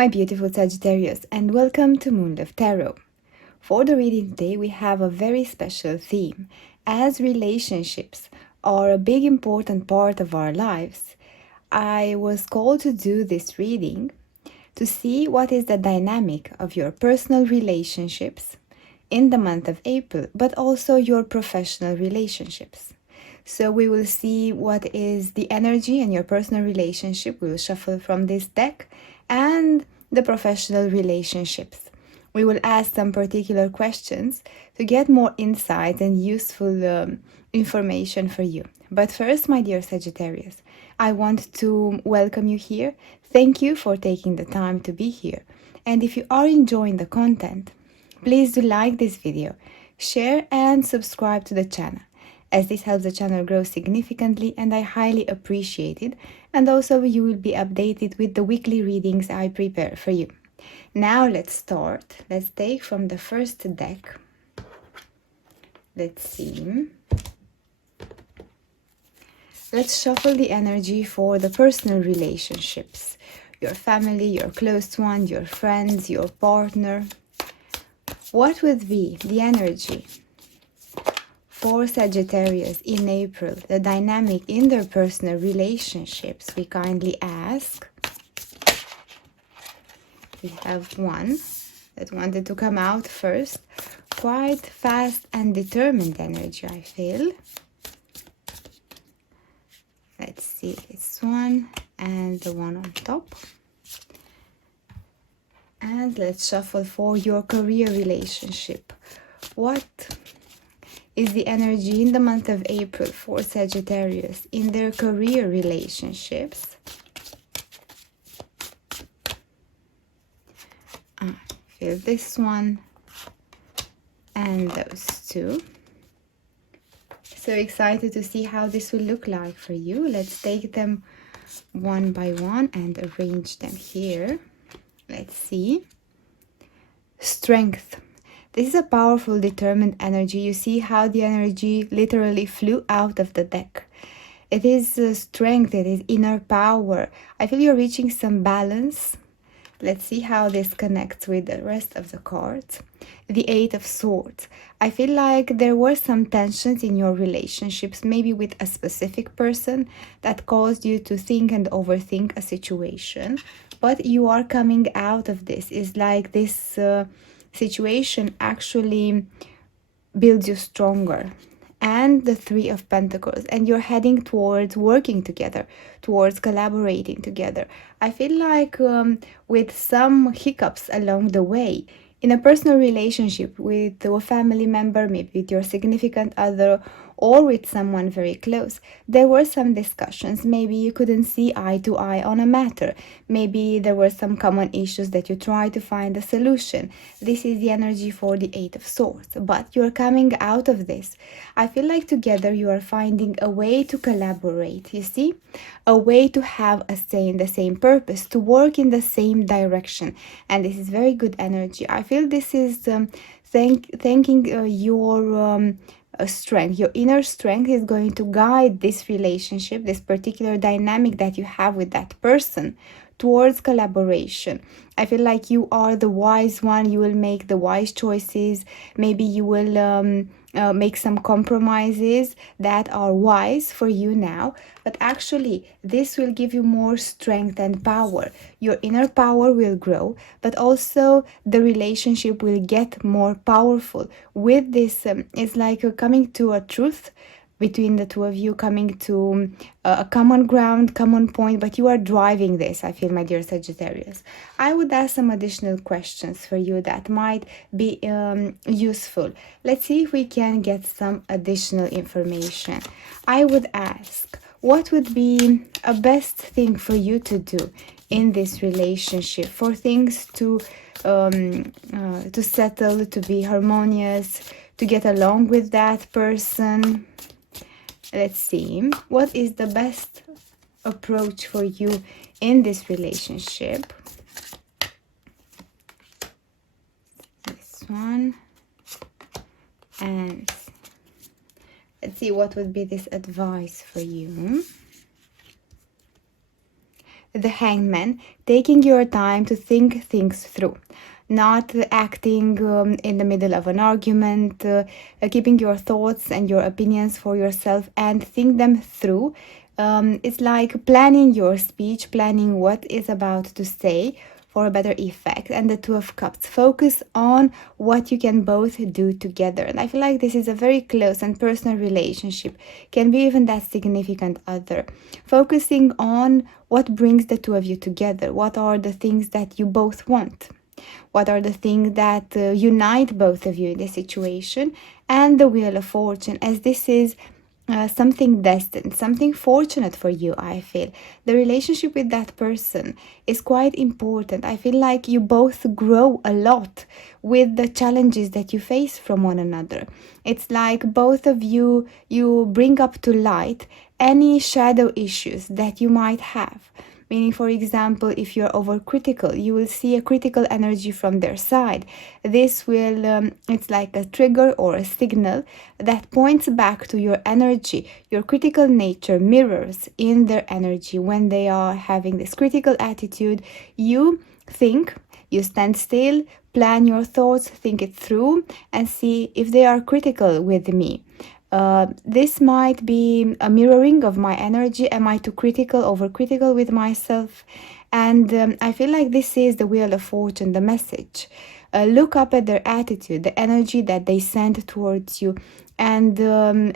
my beautiful Sagittarius, and welcome to Moonlove Tarot. For the reading today, we have a very special theme. As relationships are a big important part of our lives, I was called to do this reading to see what is the dynamic of your personal relationships in the month of April, but also your professional relationships. So we will see what is the energy in your personal relationship. We will shuffle from this deck and the professional relationships. We will ask some particular questions to get more insight and useful information for you. But first, my dear Sagittarius, I want to welcome you here. Thank you for taking the time to be here. And if you are enjoying the content, please do like this video, share and subscribe to the channel, as this helps the channel grow significantly and I highly appreciate it. And also you will be updated with the weekly readings I prepare for you. Now let's start. Let's take from the first deck. Let's see. Let's shuffle the energy for the personal relationships. Your family, your close one, your friends, your partner. What would be the energy for Sagittarius in April, the dynamic in their personal relationships? We kindly ask. We have one that wanted to come out first. Quite fast and determined energy, I feel. Let's see this one and the one on top. And let's shuffle for your career relationship. What is the energy in the month of April for Sagittarius in their career relationships? Feel this one and those two. So excited to see how this will look like for you. Let's take them one by one and arrange them here. Let's see. Strength. This is a powerful, determined energy. You see how the energy literally flew out of the deck. It is strength, it is inner power. I feel you're reaching some balance. Let's see how this connects with the rest of the cards. The Eight of Swords. I feel like there were some tensions in your relationships, maybe with a specific person that caused you to think and overthink a situation. But you are coming out of this. It's like this situation actually builds you stronger. And the Three of Pentacles, and you're heading towards working together, towards collaborating together. I feel like with some hiccups along the way, in a personal relationship with a family member, maybe with your significant other, or with someone very close, there were some discussions. Maybe you couldn't see eye to eye on a matter. Maybe there were some common issues that you tried to find a solution. This is the energy for the Eight of Swords, but you're coming out of this. I feel like together you are finding a way to collaborate, you see? A way to have a say in the same purpose, to work in the same direction. And this is very good energy. I feel this is thanking your strength. Your inner strength is going to guide this relationship, this particular dynamic that you have with that person, towards collaboration. I feel like you are the wise one. You will make the wise choices. Maybe you will make some compromises that are wise for you now, but actually this will give you more strength and power. Your inner power will grow, but also the relationship will get more powerful. With this, it's like coming to a truth between the two of you, coming to a common ground, common point, but you are driving this, I feel, my dear Sagittarius. I would ask some additional questions for you that might be useful. Let's see if we can get some additional information. I would ask, what would be a best thing for you to do in this relationship for things to settle, to be harmonious, to get along with that person? Let's see, what is the best approach for you in this relationship? This one. And let's see what would be this advice for you. the Hangman, taking your time to think things through, not acting in the middle of an argument, keeping your thoughts and your opinions for yourself and think them through. It's like planning your speech, planning what is about to say for a better effect. And the Two of Cups, focus on what you can both do together. And I feel like this is a very close and personal relationship, can be even that significant other. Focusing on what brings the two of you together. What are the things that you both want? What are the things that unite both of you in this situation? And the Wheel of Fortune, as this is something destined, something fortunate for you. I feel the relationship with that person is quite important. I feel like you both grow a lot with the challenges that you face from one another. It's like both of you bring up to light any shadow issues that you might have. Meaning, for example, if you're overcritical, you will see a critical energy from their side. This will, it's like a trigger or a signal that points back to your energy. Your critical nature mirrors in their energy. When they are having this critical attitude, you think, you stand still, plan your thoughts, think it through, and see if they are critical with me. This might be a mirroring of my energy. Am I too critical, overcritical with myself? And I feel like this is the Wheel of Fortune, the message. Look up at their attitude, the energy that they send towards you, and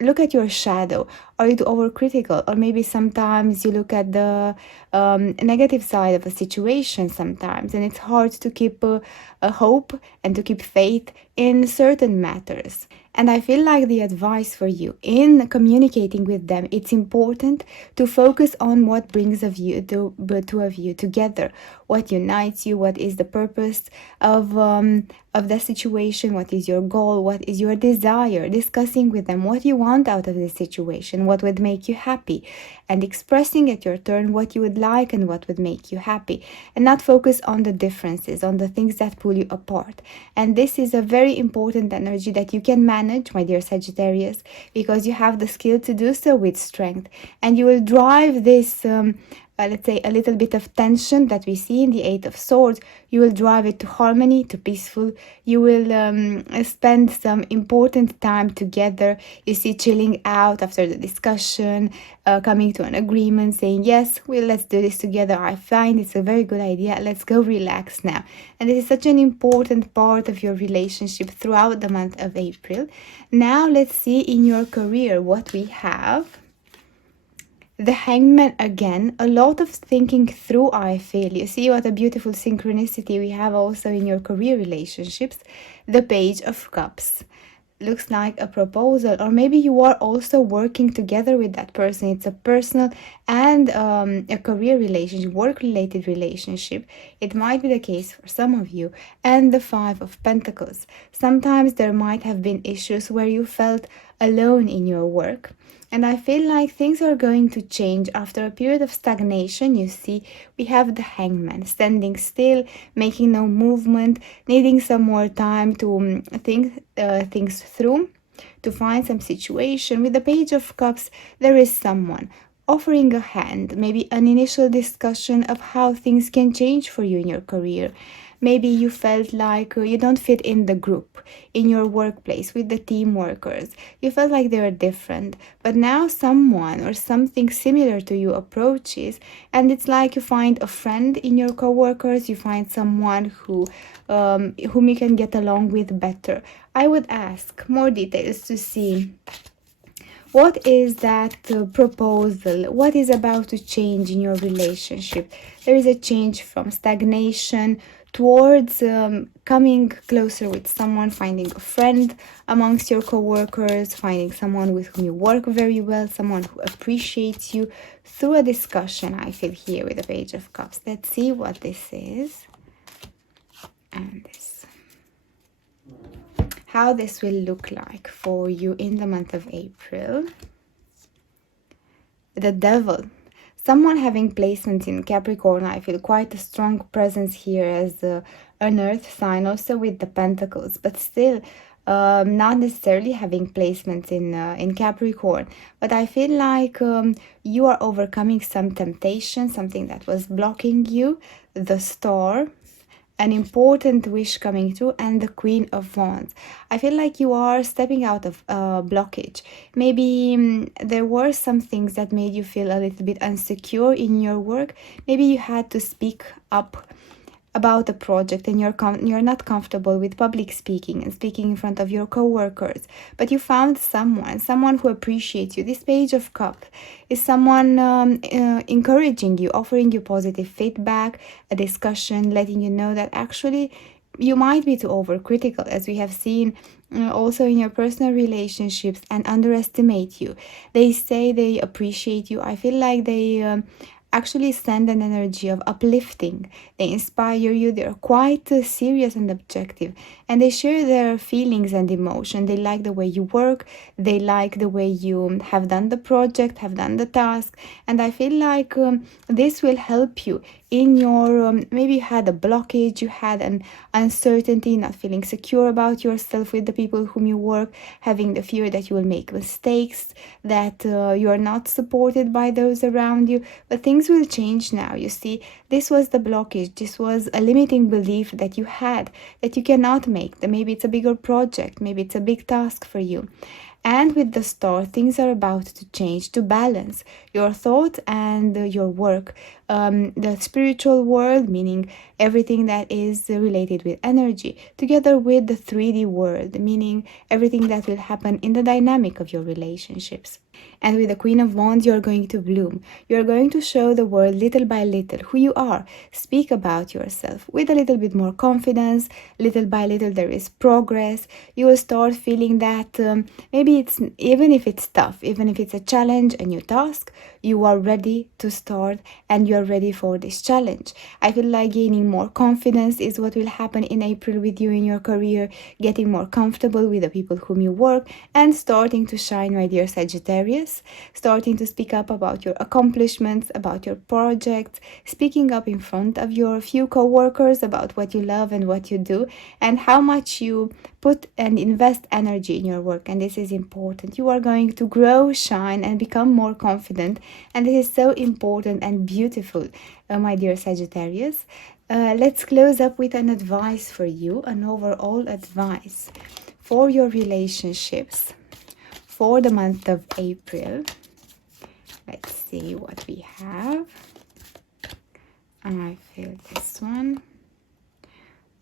look at your shadow. Are you too overcritical? Or maybe sometimes you look at the negative side of a situation sometimes, and it's hard to keep a hope and to keep faith in certain matters. And I feel like the advice for you in communicating with them, it's important to focus on what brings the two of you together, what unites you, what is the purpose of the situation, what is your goal, what is your desire, discussing with them what you want out of this situation, what would make you happy, and expressing at your turn what you would like and what would make you happy, and not focus on the differences, on the things that pull you apart. And this is a very important energy that you can manage, my dear Sagittarius, because you have the skill to do so with strength, and you will drive this let's say a little bit of tension that we see in the Eight of Swords. You will drive it to harmony, to peaceful. You will spend some important time together. You see, chilling out after the discussion, coming to an agreement, saying yes, let's do this together. I find it's a very good idea. Let's go relax now. And this is such an important part of your relationship throughout the month of April. Now let's see in your career what we have. The Hangman again, a lot of thinking through, I feel. You see what a beautiful synchronicity we have also in your career relationships. The Page of Cups. Looks like a proposal, or maybe you are also working together with that person. It's a personal and a career relationship, work-related relationship. It might be the case for some of you. And the Five of Pentacles. Sometimes there might have been issues where you felt alone in your work. And I feel like things are going to change after a period of stagnation. You see, we have the Hangman standing still, making no movement, needing some more time to think things through, to find some situation. With the Page of Cups, there is someone offering a hand, maybe an initial discussion of how things can change for you in your career. Maybe you felt like you don't fit in the group, in your workplace, with the team workers. You felt like they were different. But now someone or something similar to you approaches, and it's like you find a friend in your coworkers. You find someone whom you can get along with better. I would ask more details to see what is that proposal? What is about to change in your relationship? There is a change from stagnation towards coming closer with someone, finding a friend amongst your co-workers, finding someone with whom you work very well, someone who appreciates you through a discussion. I feel here with the Page of Cups. Let's see what this is. And this. How this will look like for you in the month of April. The Devil. Someone having placements in Capricorn. I feel quite a strong presence here as an earth sign, also with the Pentacles. But still, not necessarily having placements in Capricorn, but I feel like you are overcoming some temptation, something that was blocking you, the Star, an important wish coming through, and the Queen of Wands. I feel like you are stepping out of a blockage. Maybe there were some things that made you feel a little bit insecure in your work. Maybe you had to speak up about a project and you're not comfortable with public speaking and speaking in front of your co-workers, but you found someone who appreciates you. This Page of Cup is someone encouraging you, offering you positive feedback, a discussion, letting you know that actually you might be too overcritical, as we have seen also in your personal relationships, and underestimate you. They say they appreciate you. I feel like they actually send an energy of uplifting. They inspire you. They're quite serious and objective, and they share their feelings and emotion. They like the way you work. They like the way you have done the project, have done the task, and I feel like this will help you in your maybe you had a blockage, you had an uncertainty, not feeling secure about yourself with the people whom you work, having the fear that you will make mistakes, that you are not supported by those around you. But things will change now. You see, this was the blockage. This was a limiting belief that you had, that you cannot make. That maybe it's a bigger project, maybe it's a big task for you. And with the Star, things are about to change, to balance your thought and your work. The spiritual world, meaning everything that is related with energy, together with the 3D world, meaning everything that will happen in the dynamic of your relationships. And with the Queen of Wands, you're going to bloom. You're going to show the world little by little who you are. Speak about yourself with a little bit more confidence. Little by little, there is progress. You will start feeling that maybe it's, even if it's tough, even if it's a challenge, a new task, you are ready to start and you're ready for this challenge. I feel like gaining more confidence is what will happen in April with you in your career, getting more comfortable with the people whom you work, and starting to shine, my dear Sagittarius, starting to speak up about your accomplishments, about your projects, speaking up in front of your few co-workers about what you love and what you do and how much you put and invest energy in your work. And this is important. You are going to grow, shine, and become more confident, and this is so important and beautiful, my dear Sagittarius. Let's close up with an advice for you, an overall advice for your relationships for the month of April. Let's see what we have. I feel this one.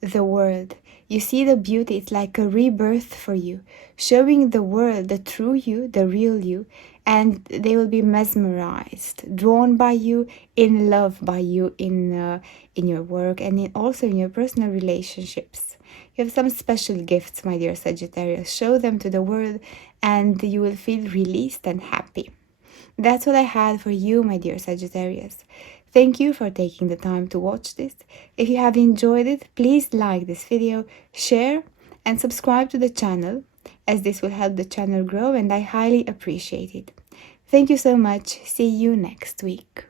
The world. You see the beauty. It's like a rebirth for you, showing the world the true you, the real you, and they will be mesmerized, drawn by you, in love by you in your work and also in your personal relationships. You have some special gifts, my dear Sagittarius. Show them to the world and you will feel released and happy. That's what I had for you, my dear Sagittarius. Thank you for taking the time to watch this. If you have enjoyed it, please like this video, share, and subscribe to the channel, as this will help the channel grow and I highly appreciate it. Thank you so much. See you next week.